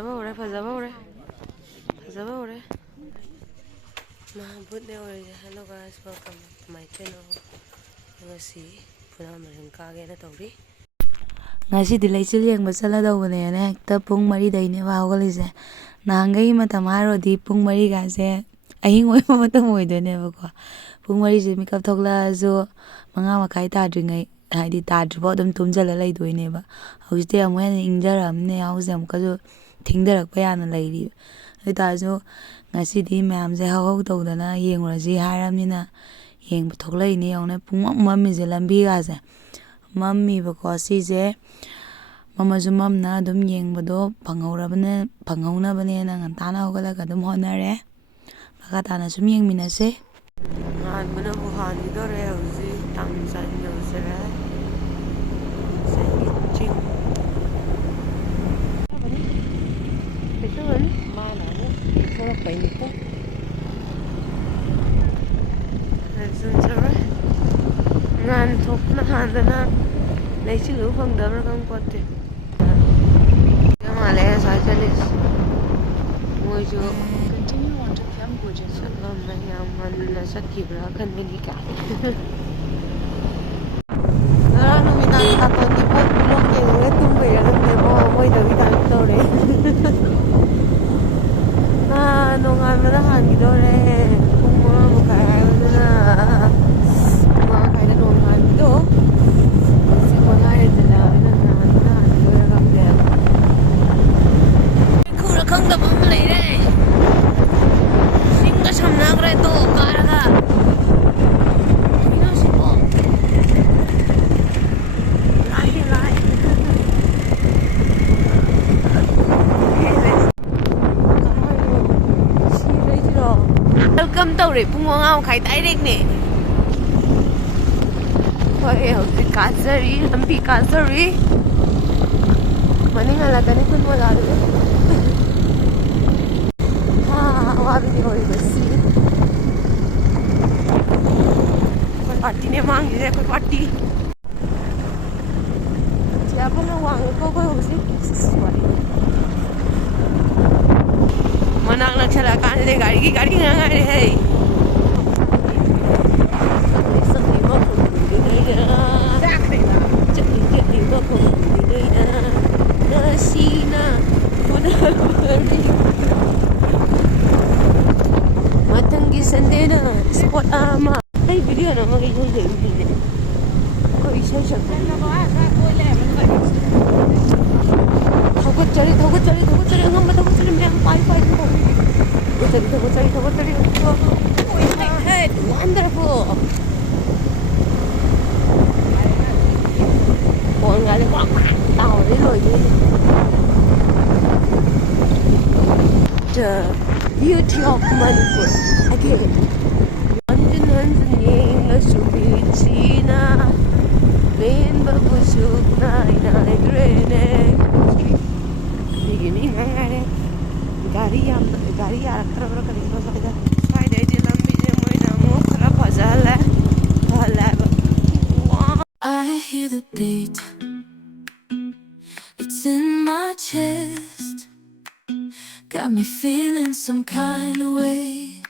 phajaba hore. Hello guys, welcome to my channel. Ngasi Phunal marin kage na tawri. Ngasi dilai chil yengba chala dawbane na hekta pung 3 daine ba hawgalise. Nangai matam harodi pung 3 gase ahing oiba matam oidone ba ko. Pung 3 je mikap thokla jo manga makai ta dringai haidi ta dribo dum tumjala laidoine ba. Hauste amhen ingjaramne hause amka jo thingdarak pa yana lairi. Aitajo ngasi di mayamse haw tawdana yengrasi haramnina yengba thoklaine yawne pung mammi je lambi gase. Mammi ba ko sije mamazu mamna dum yengbado panghaunabane na ngantana hogalaga dum honare. Maka tana sum yengminase. Bana buhan idore hausi tangsan yosera. Ching. Betul mana mu? Kalau panik tu. Sensor. Ngan thok na handana. Lấy chữ ngữ phong đấm nó không quật thì nhưng mà lẽ sai cho lịch ngồi chỗ rất là mình là rất kịp là cần mình đi cả đó nó mình đang tập tuần thì bắt luôn cái người tung về là người bo môi đầu đi đánh đâu đấy na nó ngang mà nó hàng gì đâu đấy cũng một cái là mà cái là đồ hàng gì đâu không tập âm lấy đây xin có chăm nang rồi to cả ra nó xin bỏ lại welcome tàu để phung ngao khai tay đấy nè thôi ở cái cá sari làm bị cá sari mà nên là cái này không có là được Waithou hồi basi. Koi party ne mangi je koi party. Siapa na wang ko hosi. Manak nak celakaan je gari ngangai hai. Sunday da spot ama hey video na magi hoi de ni ko isai chak thogot chari ngam ma thogot chari mem pai thogot chari oh my god wonderful con gái quá tao đấy rồi the beauty of Manipur again. London la subitsina ben babusuk na grene beginning ngare gari khara kari ba saida saida je lambi je moina mo khara phajala hala I hear the beat, it's in my chest, got me feeling some kind of way.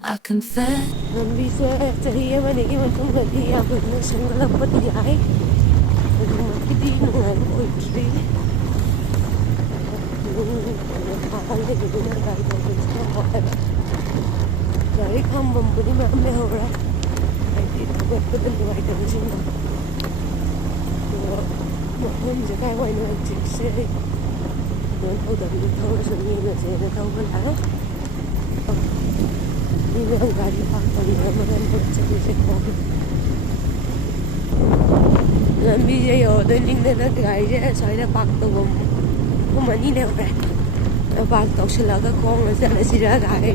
I confess. Lambi se tahiya bani ki matum gadiya bani sangalapati ai. Kidi nungai koi tri. Dari kham bambuni me ho raha. Ai to ko dal wai dam jin. Mohon jaga wai no jikse. Don thau dam thau sami na se na thau bala. Ini yang gari pakai makan bercakap cakap. Lambi je yo, deling dana gari je, saya pak tu mani le apa? Pak tu selaga kong nasi sirah gari.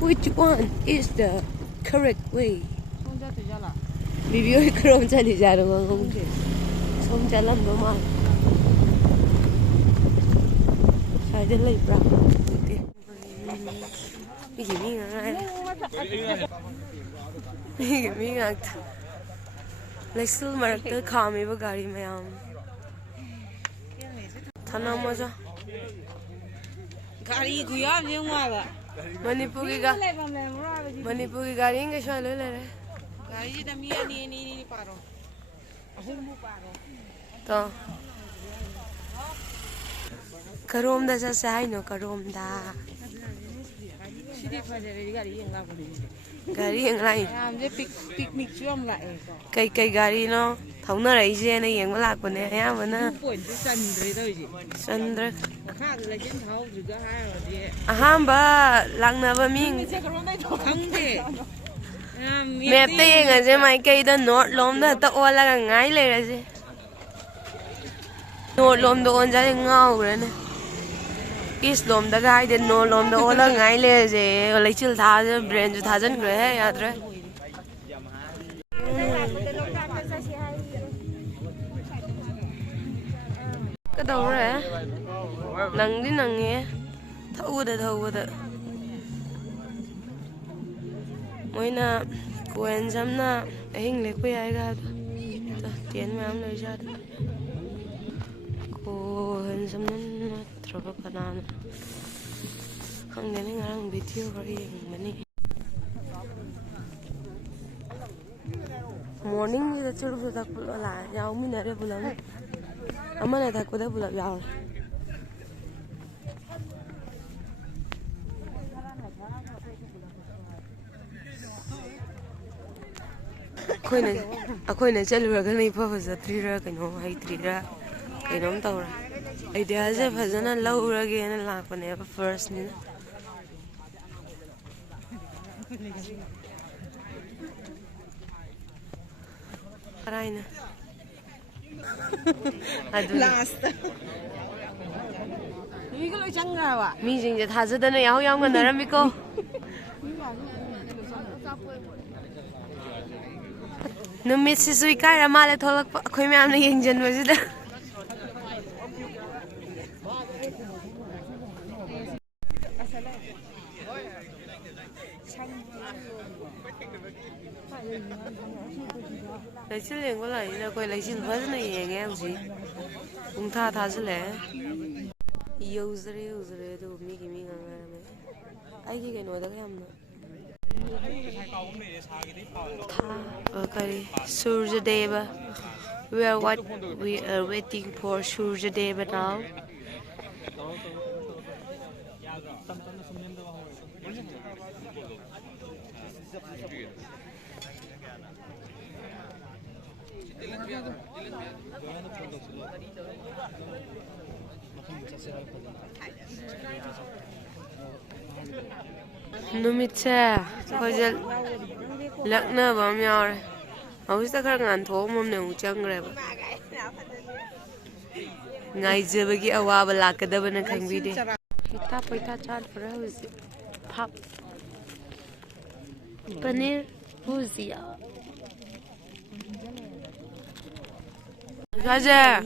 Which one is the correct way? Video ikrom cali jalan ngomong je. Som jalan bermal. Saya jalan berapa? Mimi ngak Lexul marakta khami ba gari mayam thana maja Gari kuya ni ngwa. Manipuri gari nga siya lele. Gari da mia ni paro. Ahumbu paro. To. Karomda sa sahay no karomda. Sidi phajare gari yenglabadi. Gari yenglai. Amje picnic chum lae. Kai gari no. Thawna rai je na yeng malak pane ya mana. Point Sunday da ji. Sunday. Kha la jen thau juga ha ro de. Ahamba langna ba ming. Khangde. Mẹ tê nga je mai kai da north lom da ta ola ga ngai le ra je. North lom da on ja ngau re ne. East lom da ga de no lom da ola ngai le je lai chil tha je brain ju tha jan gre hai yaad re. Cái đầu rồi nắng đi nắng nghe thâu da mỗi na quen dám na hình lệ quay ai ra tiền mà em lấy ra cô hình dám nó throw vào banana không đến ngang bị thiếu rồi mình đi morning như là chưa được tập là giàu mình đã được lắm amma này thật có thể bù giàu Aku ini celu raga nih pa fasa trira kano hai trira kano tau ra idea aja fasa na lau raga na lak pane pa first ni na karai na Last. Ni kalau cangga wa. mi jing je thaja da na yau ngan na ram ko numit si sui kai ra ma le tholak khoi me am na yeng jan ma ji da lấy chiếc liền có lại là coi lấy chiếc vớt này nghe em gì cũng tha chứ lẽ Yourure tôi mi cái mi ngang ngang này ai cái nói đó em nữa tha cái Sunday da we are waiting for Sunday da now numit cha coi giờ lắc nơ bao nhiêu rồi hầu hết các ngàn thố mồm này cũng chăng rồi ngày giờ bây giờ awa bala cái đó bên khang vi đi kita paita chat pura pap paneer bhujia 가자.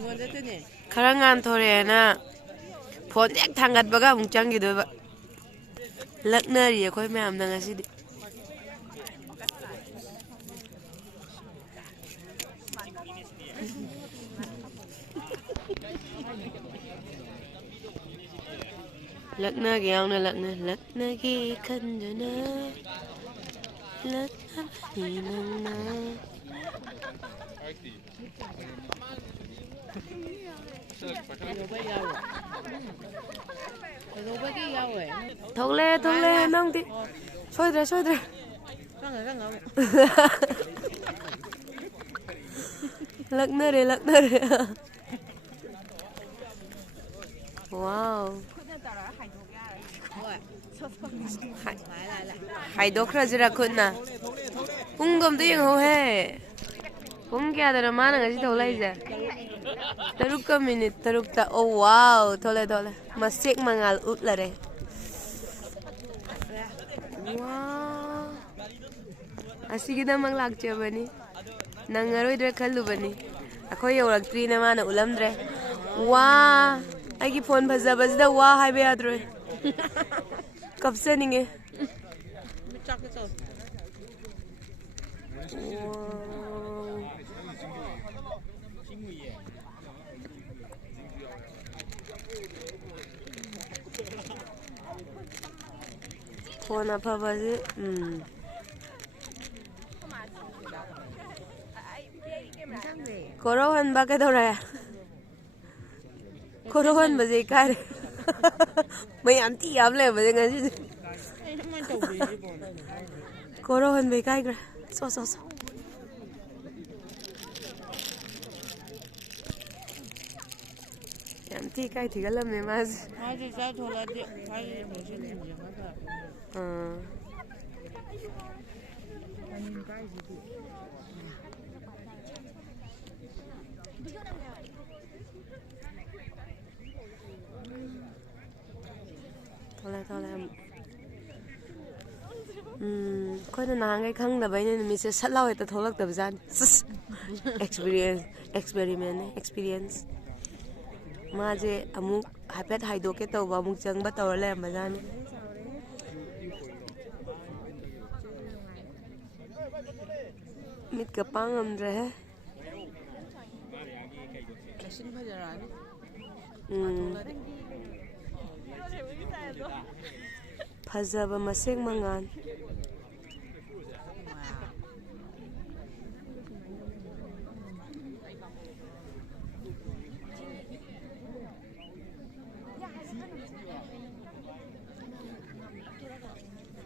가랑한 토레나 본액 당갓 바가 뭉짱기도 봐. 럭너리에 거의 매암 나가시디. 럭너기 양나 럭너기 컨드나 럭너기 나 thâu le nong đi sôi ra lắc nơ đi wow hay đốt ra gì ra khôn na cung cầm tiếng hồ he cung kia đó mà nó cái gì thâu lấy ra taruk ka minute taruk ta oh wow thole masik mangal utla re wow asigi da mang lag che bani nangaroi dre khalu bani akhoi yorak tri na mana ulam dre wow agi phone phajaba da wow hai be adre kap se ninge phone ꯑꯐꯕꯁꯤ ꯀꯣꯔꯧꯍꯟꯕ ꯀꯩꯗꯧꯔꯦ ꯀꯣꯔꯧꯍꯟꯕꯁꯦ ꯏꯀꯥꯏꯔꯦ ꯃꯌꯥꯝ ꯊꯤ ꯌꯥꯝ ꯂꯩꯔꯝꯕꯁꯦ ꯉꯁꯤꯁꯦ ꯀꯣꯔꯧꯍꯟꯕ ꯏꯀꯥꯏꯈ꯭ꯔꯦ ꯆꯣ ꯆꯣ ꯆꯣ ꯌꯥꯝ ꯊꯤ ꯏꯀꯥꯏ ꯊꯤꯒꯠꯂꯝꯅꯦ ꯃꯥꯁꯦ ꯃꯥꯁꯦ ꯆꯥꯛ ꯊꯣꯛꯂꯛꯑꯗꯤ ꯃꯥꯒꯤ ꯂꯣꯏꯁꯤꯟꯕꯁꯦ ꯈꯔ ꯊꯣꯛꯂꯛꯑꯦ ꯑꯩꯈꯣꯏꯅ ꯅꯍꯥꯟꯈꯩ ꯈꯪꯗꯕꯩꯅꯦ ꯅꯨꯃꯤꯠꯁꯦ ꯁꯠ ꯂꯥꯎ ꯍꯦꯛꯇ ꯊꯣꯛꯂꯛꯇꯕꯖꯥꯠꯅꯤ ꯑꯦꯛꯁꯄꯤꯔꯤꯌꯦꯟꯁ ꯃꯥꯁꯦ ꯑꯃꯨꯛ ꯍꯥꯏꯐꯦꯠ ꯍꯥꯏꯗꯣꯛꯀꯦ ꯇꯧꯕ ꯑꯃꯨꯛ ꯆꯪꯕ ꯇꯧꯔ ꯂꯩꯔꯝꯕꯖꯥꯠꯅꯤ ꯃꯤꯠꯀ ꯄꯥꯡ ꯉꯝꯗ꯭ꯔꯦꯍꯦ ꯐꯖꯕ ꯃꯁꯦꯛ ꯃꯉꯥꯜ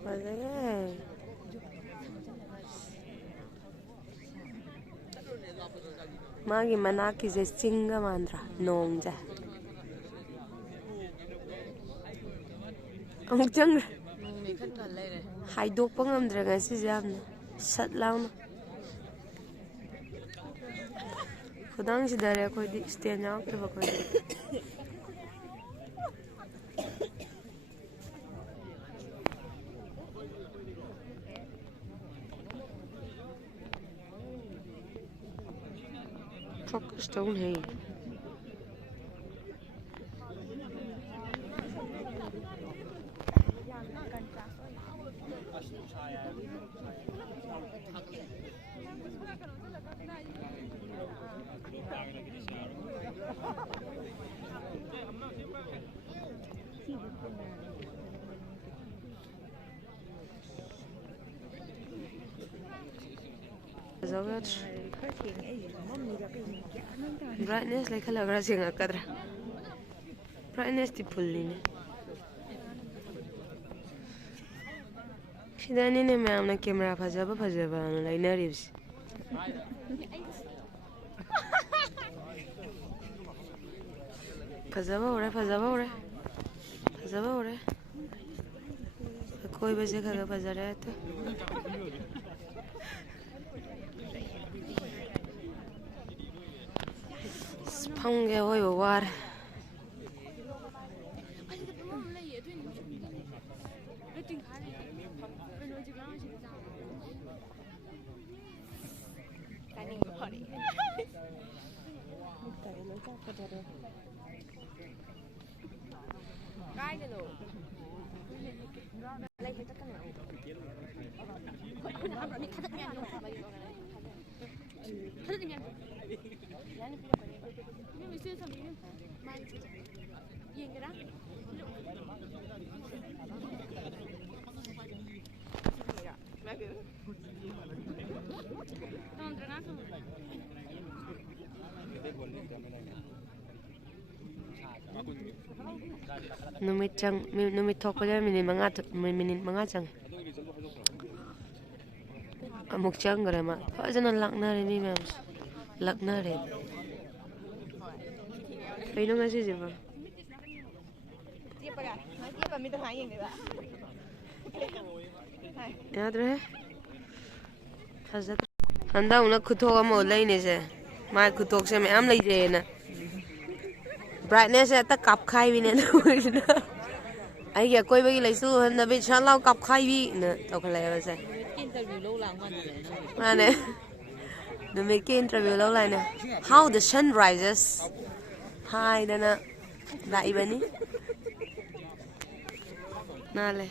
fazeye. Magi manaki je chinga mandra nongja. Amuk chang. Haidok pa ngamdra ngasi jamna. Sat launa. Khudang sidare koi di stand out ba koi. Focus down here. Brightness like a grassing a cadra. Brightness the pulling. She then in a man, a camera, phajaba, and like nerves. Phajaba, a koi basic bazaret. Spang away war. Numit talk with them in Mangachang. A Mukchangama. Fazana Lakner in emails. Lakner. I know as is ever. Yadre has that. And down a Kutomo lane is a my Kutoxam am late. Brightness at the cup kiving and I get quite like so and the bitch shall lock up kivy in the Tokaleva said. The make interview low line. How the sun rises. Hi, then that evening. Nale.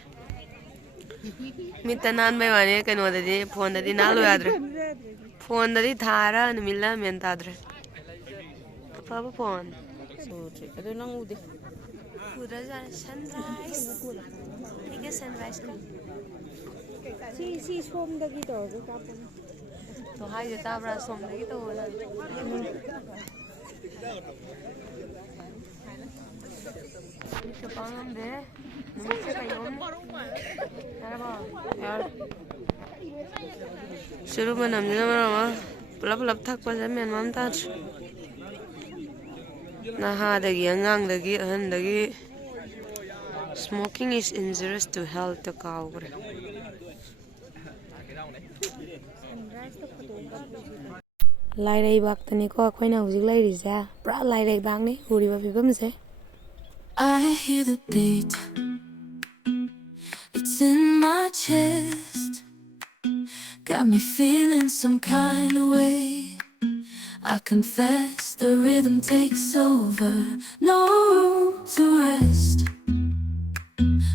Mitanan by one can order the phone that in Aluadre. Phone the Tara and Milla Mentadre. Papa phone. I don't know who does sunrise. 이게 sunrise 거. 시 솜덕이 더고 까뿐. 또 하이제 따브라 솜덕이 또 오나. 이렇게 빵인데. 냄새가 이놈. 알아봐. 야. 시루만 남지나 말아마. 불랍 탁빠지면 맘 따지. 나하다기 안강다기 아한다기. Smoking is injurious to health to cow. Lai baktani ko akoina hujik lairisa pura lai bangni uriba phibamse. I hear the beat, it's in my chest, got me feeling some kind of way. I confess the rhythm takes over, no room to rest.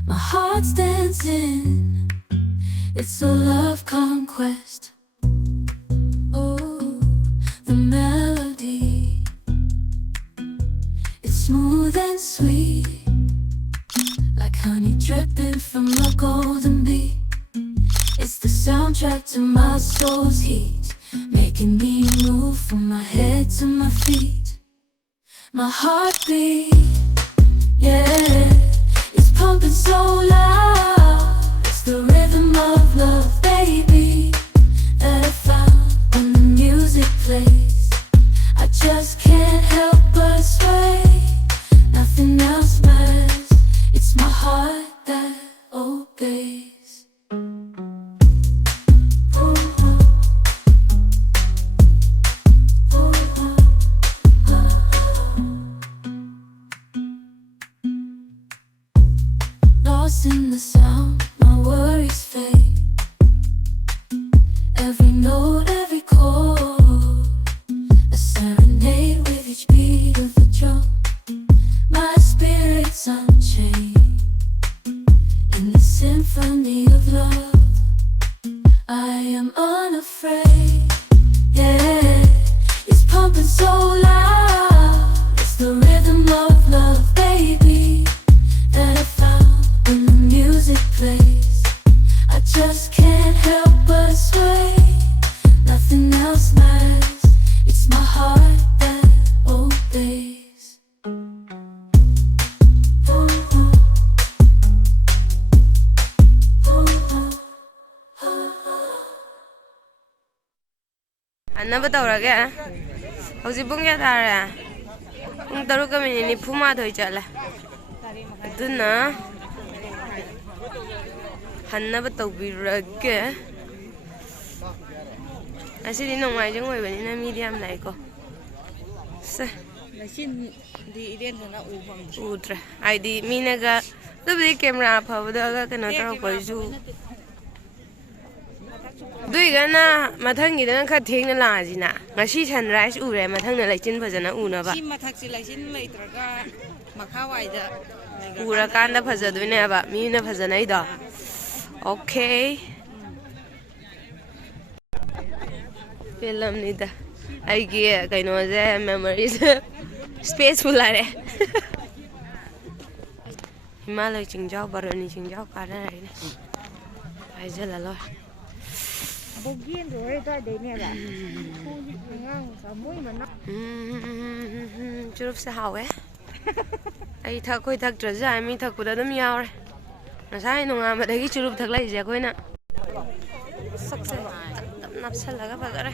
My heart's dancing, it's a love conquest. Oh, the melody, it's smooth and sweet, like honey dripping from a golden bee. It's the soundtrack to my soul's heat, making me move from my head to my feet. My heartbeat, yeah, it's pumping so loud. It's the rhythm of love, baby, that I found when the music plays. I just can't help but sway. Nothing else matters. It's my heart that obeys. Lost in the sound, my worries fade. Every note, every chord, a serenade with each beat of the drum. My spirit's unchained in the symphony of love. I am unafraid, yeah, it's pumping so loud. It's the rhythm of love, baby, that I found when the music plays. I just can't help but sway. Nothing else matters. It's my heart that obeys. 안나부 떠오르게. 혹시 bunga 타래. bunga 가면 이 부마 더 있잖아. 누나. 한나부 떠오르게. 아시리 농아이 좀 오이버니나 미디엄 라이거. 세. Sin di iren sana ubang. 우드라. 아이디 미나가 또비 카메라 파보다가 그나 떨어버리죠. 두이가나 마탕기는 카 땡나 라지나. ngasi sunrise 우래 마탕나 라이진 버전나 우나바. Si mathak si laisin leitraga makhawaida. 우라간다 버전도네바. 미나 버전이다. 오케이. 필름니다. 아이게 그노제 메모리즈 스페이스풀 하래. 히말라야 징자오 바로니 징자오 가라네. 아이절라로. Bogien rồi ta để nè là. Thu ngang sa muối mà nó. Chụp sẽ hào ấy. Ai thắc coi thắc trở ra mi thắc cũng đã miao rồi. Nó sai nó mà đây cái chụp thắc lại gì coi nè. Sắc sẽ nắp sẵn là các bạn rồi.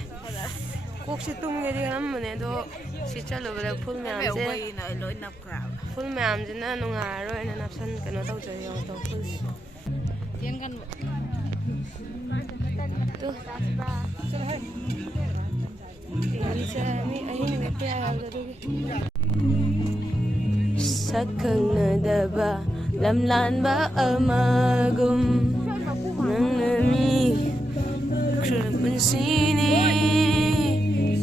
Cuộc sẽ tung cái gì lắm mà nè đó. Sẽ cho lừa được full mềm chứ. Full mềm chứ nó ngà rồi nó nắp sẵn cái nó đâu chơi đâu đâu full. Tiếng gần. Tuh. Sakangdaba lamlanba amagum nangami krapensini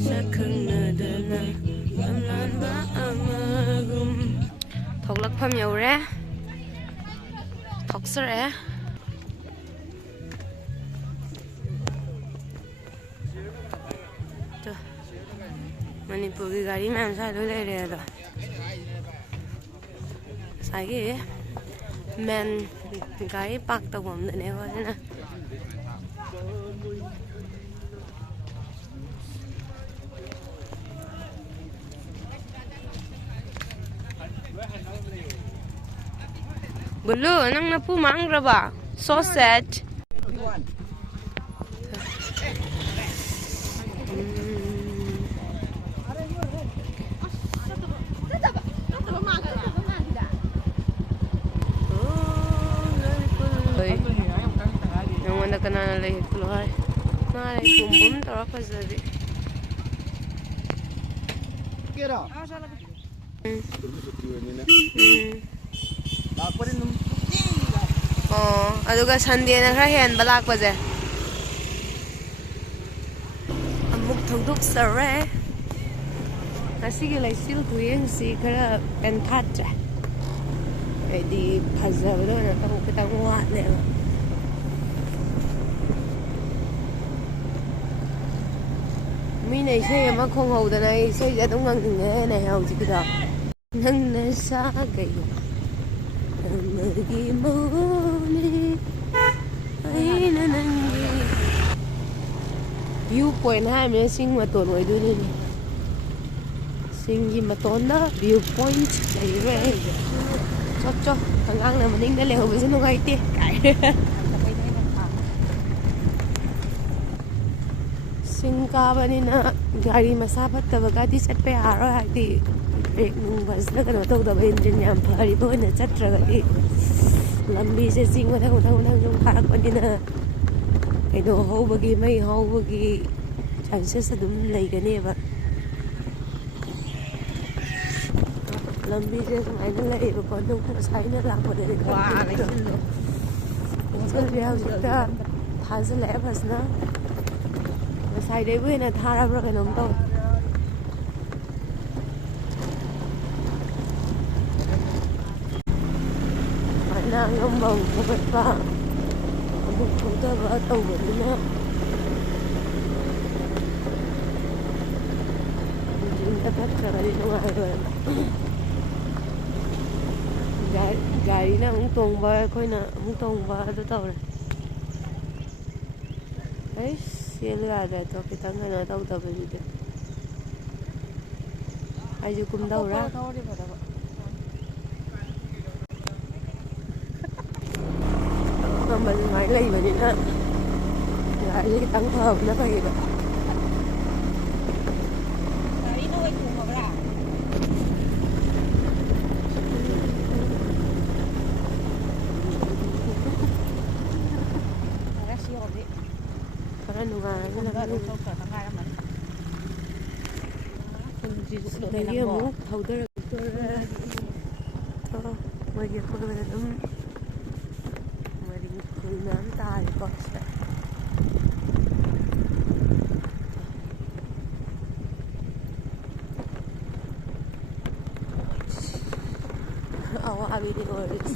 sakangdaba lamlanba amagum thoklakpham Yourure thoksare Manipur gari में हम सारे ले रहे हैं तो साइके man Gari park tꯧꯕ ꯑꯃꯗꯅꯦ ꯑꯩꯈꯣꯏꯅ Bulu, nang napu mangraba. So sad. Nangona kanana lay kulo hay. Nare bumbum tara fazadi. Kira. Oh, aduga Sunday na khara hen balak baje. Amuk thongduk sare. Asigi laisil tuyeng si khara pen khat ja. Ai phajaba na ta ko ta wa le. Mi này xe mà không hầu thế này xe ra đúng ngang thế này hầu chứ đó nâng lên xa cái người muni ai nè nâng view point hai mình sinh mà tồn ngoài đôi đi sinh gì mà tồn đó view point này vậy cho thằng ăn này mà ninh đã leo với nó ngay tiếc cái sinh kabanina gari masa fattaba gadi chatpe haro hadi brake nung basna kana tawdaba engine yam phari boina chatragadi lambi se sing mathang jong pharakpanina kaino hobagi mai hobagi chances adum leiganeba lambi se sumaina leiba kondong saina lakpadani wa leisillo selvi hausikta thazala basna sai đấy với này tha ra cái nấm đâu phải là ngâm bồng có vật vả một chúng ta vỡ tàu của mình nữa chúng ta cắt ra đi ra ngoài rồi gái nó cũng tuồng vào coi nè cũng tuồng vào cái tàu này đấy Siya lada to kita nga na tawag tabi dito. Ayuk kum daw ra. Mình mãi lấy mà nhìn á. Lại lấy cái tăng thơm nó phải vậy. Lagi mo powder to magi ko na dum mari ko nan ta ko sa awa abi ni oris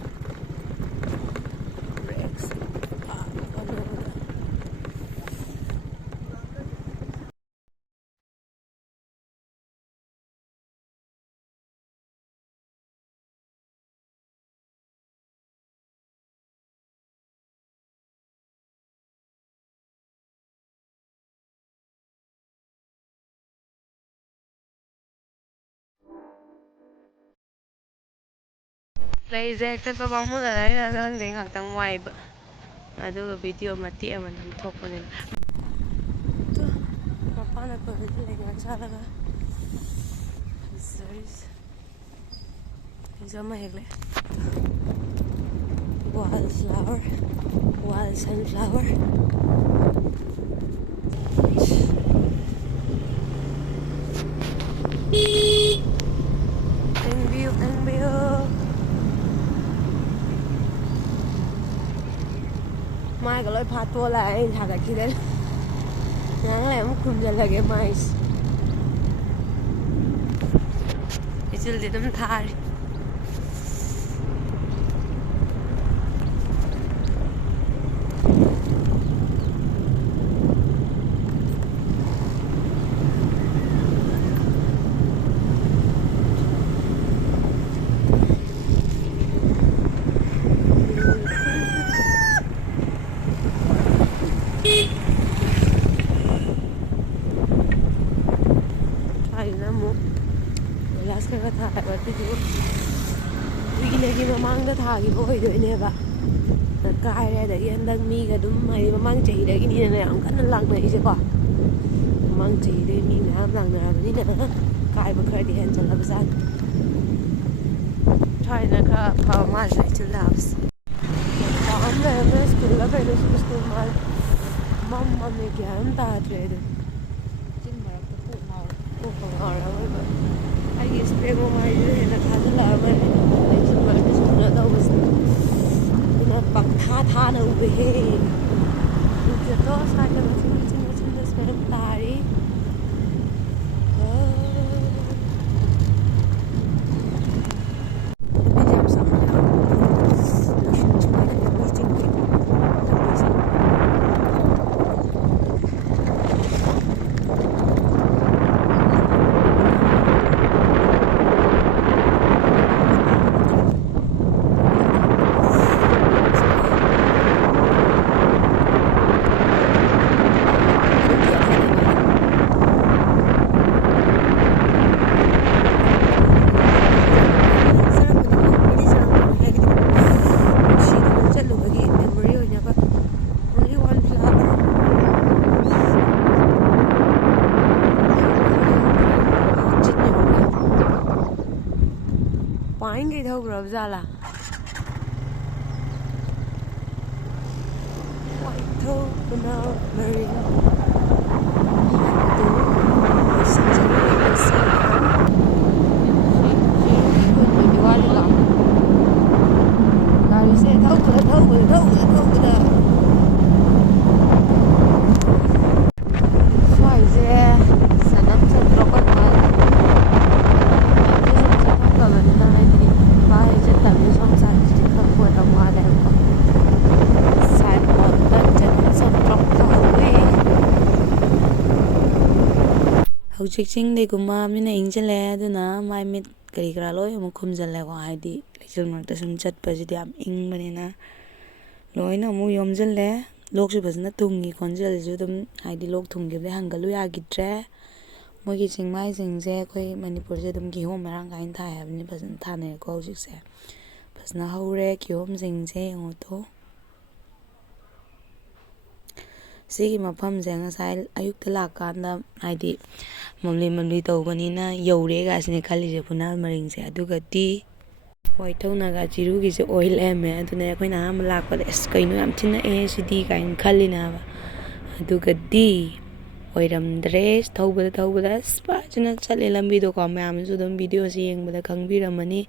rex lấy ra cái bóng là đấy là đang đến hàng tầng ngoài à đây là video mà tiệm mà nằm thuộc vào này mà pha là có cái gì ngang xa là giờ mà hết lại wild sunflower and view mai cái lối phá tua lại thả cả kia đấy nháng lại cũng không giờ là cái mai cái gì để đâm thà đi glass ꯈꯔ ꯊꯥꯏꯕ ꯑꯗꯨꯗꯨ ꯀꯨꯏꯅꯒꯤ ꯃꯃꯥꯡꯗ ꯊꯥꯈꯤꯕ ꯑꯣꯏꯗꯣꯏꯅꯦꯕ ꯀꯥꯏꯔꯦ ꯑꯗꯒꯤ ꯍꯟꯗꯛ ꯃꯤꯒ ꯑꯗꯨꯝ ꯍꯥꯏꯗꯤ ꯃꯃꯥꯡ ꯆꯍꯤꯗꯒꯤꯅꯤꯅ ꯌꯥꯝ ꯀꯟꯅ ꯂꯥꯛꯅꯔꯤꯁꯦꯀꯣ ꯃꯃꯥꯡ ꯆꯍꯤꯗꯒꯤ ꯃꯤ ꯃꯌꯥꯝ ꯂꯥꯛꯅꯔꯕꯅꯤꯅ ꯀꯥꯏꯕ ꯈꯔꯗꯤ ꯍꯦꯟꯖꯜꯂꯕꯖꯥꯠꯅꯤ ꯁ꯭ꯋꯥꯏꯗ ꯈꯔ ꯐꯕ ꯃꯥꯜꯂꯦ ꯂꯩꯆꯤꯜ ꯂꯥꯛꯕꯁꯦ ꯌꯥꯝ ꯂꯩꯔꯝꯃꯦ ꯁ꯭ꯀꯨꯜꯗ ꯀꯩꯅꯣ ꯁ꯭ꯀꯨꯜ ꯃꯥꯜꯂꯦ ꯃꯝꯃꯦ ꯒ꯭ꯌꯥꯟ ꯑꯃ ꯇꯥꯗ꯭ꯔꯦ ꯑꯗꯨ ꯆꯤꯡ ꯃꯔꯛꯇ ꯀꯣꯛ ꯉꯥꯎꯔꯦ. ꯀꯣꯛꯀ ꯉꯥꯎꯔꯒ ꯑꯩꯒꯤ ꯏꯁꯄꯦꯛ ꯃꯃꯥꯏꯁꯤꯁꯨ ꯍꯦꯟꯅ ꯊꯥꯖꯤꯜꯂꯛꯑꯃꯅꯤ ꯂꯩꯆꯤꯜ ꯃꯔꯛꯇ ꯁ꯭ꯀꯨꯜꯗ ꯇꯧꯕꯁꯤꯅ ꯑꯗꯨꯅ ꯄꯪꯊꯥ ꯊꯥꯅ ꯎꯕꯦꯍꯦ ꯎꯗ꯭ꯔꯦꯀꯣ ꯁ꯭ꯋꯥꯏꯗ ꯃꯆꯤꯟ ꯃꯆꯤꯟꯗ ꯃꯌꯥꯝ ꯇꯥꯔꯤ ꯄꯥꯏꯟꯒꯩ ꯊꯧꯈ꯭ꯔꯕ ꯖꯥꯠꯂꯥ Waithou Phunal Marine garise thꯧꯕꯗ swaise sanam sanrokat mai chꯠꯊꯣꯛꯇꯕꯅꯤna haidi bai chꯠꯇꯕꯅꯤ som side ꯁꯤ ꯈꯔ ꯄꯣꯠ ꯑꯃ ꯋꯥꯠꯂꯦꯕꯀꯣ side boardꯗ sanam sanrok ꯇꯧꯍꯧꯋꯤ ꯍꯧꯖꯤꯛ ꯆꯤꯡꯗꯩꯒꯨꯝꯕ ꯃꯤꯅ ꯏꯪꯁꯤꯜꯂꯛꯑꯦ ꯑꯗꯨꯅ ꯃꯥꯏ ꯃꯤꯠ ꯀꯔꯤ ꯀꯔꯥ ꯂꯣꯏ ꯑꯃꯨꯛ ꯈꯨꯝꯖꯤꯜꯂꯦꯀꯣ ꯍꯥꯏꯗꯤ ꯂꯩꯆꯤꯜ ꯃꯔꯛꯇ ꯁꯨꯝ ꯆꯠꯄꯁꯤꯗꯤ ꯌꯥꯝ ꯏꯪꯕꯅꯤꯅ ꯂꯣꯏꯅ ꯑꯃꯨꯛ ꯌꯣꯝꯁꯤꯜꯂꯦ ꯂꯣꯛꯁꯨ ꯐꯖꯅ ꯊꯨꯡꯉꯤ ꯈꯣꯟꯖꯦꯜꯁꯨ ꯑꯗꯨꯝ ꯍꯥꯏꯗꯤ ꯂꯣꯛ ꯊꯨꯡꯈꯤꯕꯗꯩ ꯍꯪꯒꯠꯂꯨ ꯌꯥꯈꯤꯗ꯭ꯔꯦ ꯃꯣꯏꯒꯤ ꯆꯤꯡꯃꯥꯏꯁꯤꯡꯁꯦ ꯑꯩꯈꯣꯏ ꯃꯅꯤꯄꯨꯔꯁꯦ ꯑꯗꯨꯝ ꯀꯤꯍꯣꯝ ꯃꯔꯥꯡ ꯀꯥꯏꯅ ꯊꯥꯏ ꯍꯥꯏꯕꯅꯤ ꯐꯖꯅ ꯊꯥꯅꯩꯀꯣ ꯍꯧꯖꯤꯛꯁꯦ ꯐꯖꯅ ꯍꯧꯔꯦ ꯀꯤꯍꯣꯝꯁꯤꯡꯁꯦ ꯌꯦꯡꯉꯣꯇꯣ ꯁꯤꯒꯤ ꯃꯐꯝꯁꯦ ꯉꯁꯥꯏ ꯑꯌꯨꯛꯇ ꯂꯥꯛꯀꯥꯟꯗ ꯍꯥꯏꯗꯤ ꯃꯝꯂꯤ ꯇꯧꯕꯅꯤꯅ ꯌꯧꯔꯦ ꯒꯥꯏꯁꯤꯅꯦ ꯈꯜꯂꯤꯁꯦ ꯐꯨꯅꯥꯜ ꯃꯔꯤꯡꯁꯦ ꯑꯗꯨꯒꯗꯤ ꯋꯥꯏꯊꯧꯅꯒ ꯆꯤꯔꯨꯒꯤꯁꯦ ꯑꯣꯏ ꯂꯩꯔꯝꯃꯦ ꯑꯗꯨꯅ ꯑꯩꯈꯣꯏꯅ ꯑꯍꯥꯟꯕ ꯂꯥꯛꯄꯗ ꯑꯁ ꯀꯩꯅꯣ ꯌꯥꯝ ꯊꯤꯅꯛꯑꯦ ꯁꯤꯗꯤ ꯀꯥꯏꯅ ꯈꯜꯂꯤꯅꯦꯕ ꯑꯗꯨꯒꯗꯤ ꯑꯣꯏꯔꯝꯗ꯭ꯔꯦ ꯊꯧꯕꯗ ꯑꯁ ꯐꯖꯅ ꯆꯠꯂꯦ ꯂꯝꯕꯤꯗꯣꯀꯣ ꯃꯌꯥꯝꯁꯨ ꯑꯗꯨꯝ ꯚꯤꯗꯤꯑꯣꯁꯤ ꯌꯦꯡꯕꯗ ꯈꯪꯕꯤꯔꯝꯃꯅꯤ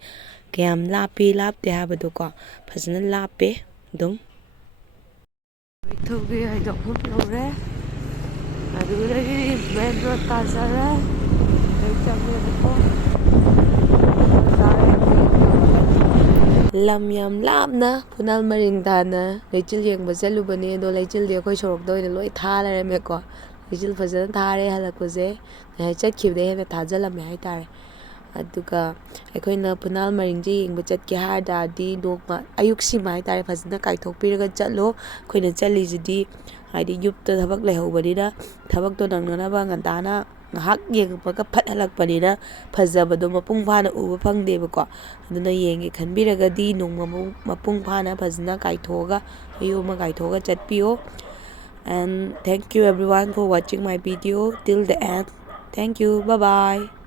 ꯀꯌꯥꯝ ꯂꯥꯞꯄꯦ ꯍꯥꯏꯕꯗꯣꯀꯣ ꯐꯖꯅ ꯂꯥꯞꯄꯦ ꯑꯗꯨꯝ ꯋꯥꯏꯊꯧꯒꯤ ꯍꯥꯏꯗꯣꯛꯐꯝ ꯌꯧꯔꯦ ꯑꯗꯨꯗꯒꯤ ꯃꯦꯟ ꯔꯣꯗ ꯇꯥꯖꯔꯦ ꯆꯪꯉꯦꯕꯀꯣ ꯂꯝ ꯌꯥꯝ ꯂꯥꯞꯅ ꯐꯨꯅꯥꯜ ꯃꯔꯤꯡ ꯇꯥꯅ ꯂꯩꯆꯤꯜ ꯌꯦꯡꯕ ꯆꯠꯂꯨꯕꯅꯦ ꯑꯗꯣ ꯂꯩꯆꯤꯜꯗꯤ ꯑꯩꯈꯣꯏ ꯁꯣꯔꯣꯛꯇ ꯑꯣꯏꯅ ꯂꯣꯏ ꯊꯥ ꯂꯩꯔꯝꯃꯦꯀꯣ ꯂꯩꯆꯤꯜ ꯐꯖꯅ ꯊꯥꯔꯦ ꯍꯜꯂꯛꯄꯁꯦ ꯉꯁꯥꯏ ꯆꯠꯈꯤꯕꯗ ꯍꯦꯟꯅ ꯊꯥꯖꯜꯂꯝꯃꯦ ꯍꯥꯏꯇꯥꯔꯦ ꯑꯗꯨꯒ ꯑꯩꯈꯣꯏꯅ ꯐꯨꯅꯥꯜ ꯃꯔꯤꯡꯁꯦ ꯌꯦꯡꯕ ꯆꯠꯀꯦ ꯍꯥꯏ ꯇꯥꯔꯗꯤ ꯅꯣꯡꯃ ꯑꯌꯨꯛꯁꯤꯃ ꯍꯥꯏꯇꯥꯔꯦ ꯐꯖꯅ ꯀꯥꯏꯊꯣꯛꯄꯤꯔꯒ ꯆꯠꯂꯣ ꯑꯩꯈꯣꯏꯅ ꯆꯠꯂꯤꯁꯤꯗꯤ ꯍꯥꯏꯗꯤ ꯌꯨꯝꯗ ꯊꯕꯛ ꯂꯩꯍꯧꯕꯅꯤꯅ ꯊꯕꯛꯇꯣ ꯅꯪꯅꯅꯕ ꯉꯟꯇꯥꯅ ꯉꯥꯏꯍꯥꯛ ꯌꯦꯡꯉꯛꯄꯒ ꯐꯠ ꯍꯜꯂꯛꯄꯅꯤꯅ ꯐꯖꯕꯗꯣ ꯃꯄꯨꯡ ꯐꯥꯅ ꯎꯕ ꯐꯪꯗꯦꯕꯀꯣ ꯑꯗꯨꯅ ꯌꯦꯡꯒꯦ ꯈꯟꯕꯤꯔꯒꯗꯤ ꯅꯣꯡꯃ ꯃꯄꯨꯡ ꯐꯥꯅ ꯐꯖꯅ ꯀꯥꯏꯊꯣꯛꯑꯒ ꯑꯌꯨꯛ ꯑꯃ ꯀꯥꯏꯊꯣꯛꯑꯒ ꯆꯠꯄꯤꯌꯣ and thank you everyone for watching my video till the end. Thank you. Bye bye.